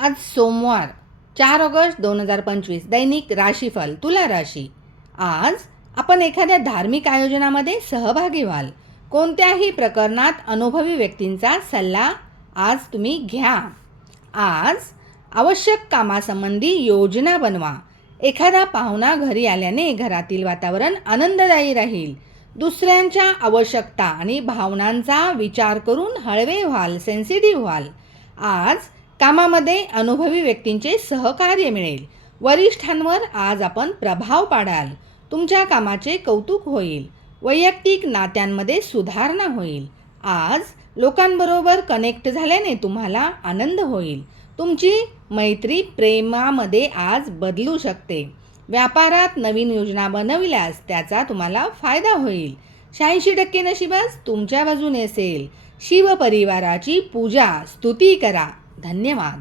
आज सोमवार 4 ऑगस्ट 2025 दैनिक राशीफल तुला राशी. आज आपण एखाद्या धार्मिक आयोजनामध्ये सहभागी व्हाल. कोणत्याही प्रकरणात अनुभवी व्यक्तींचा सल्ला आज तुम्ही घ्या. आज आवश्यक कामासंबंधी योजना बनवा. एखादा पाहुणा घरी आल्याने घरातील वातावरण आनंददायी राहील. दुसऱ्यांच्या आवश्यकता आणि भावनांचा विचार करून हळवे व्हाल, सेन्सिटिव्ह व्हाल. आज कामामध्ये अनुभवी व्यक्तींचे सहकार्य मिळेल. वरिष्ठांवर आज आपण प्रभाव पाडाल. तुमच्या कामाचे कौतुक होईल. वैयक्तिक नात्यांमध्ये सुधारणा होईल. आज लोकांबरोबर कनेक्ट झाल्याने तुम्हाला आनंद होईल. तुमची मैत्री प्रेमामध्ये आज बदलू शकते. व्यापारात नवीन योजना बनविल्यास त्याचा तुम्हाला फायदा होईल. 86% नशीबास तुमच्या बाजूने असेल. शिवपरिवाराची पूजा स्तुती करा. धन्यवाद.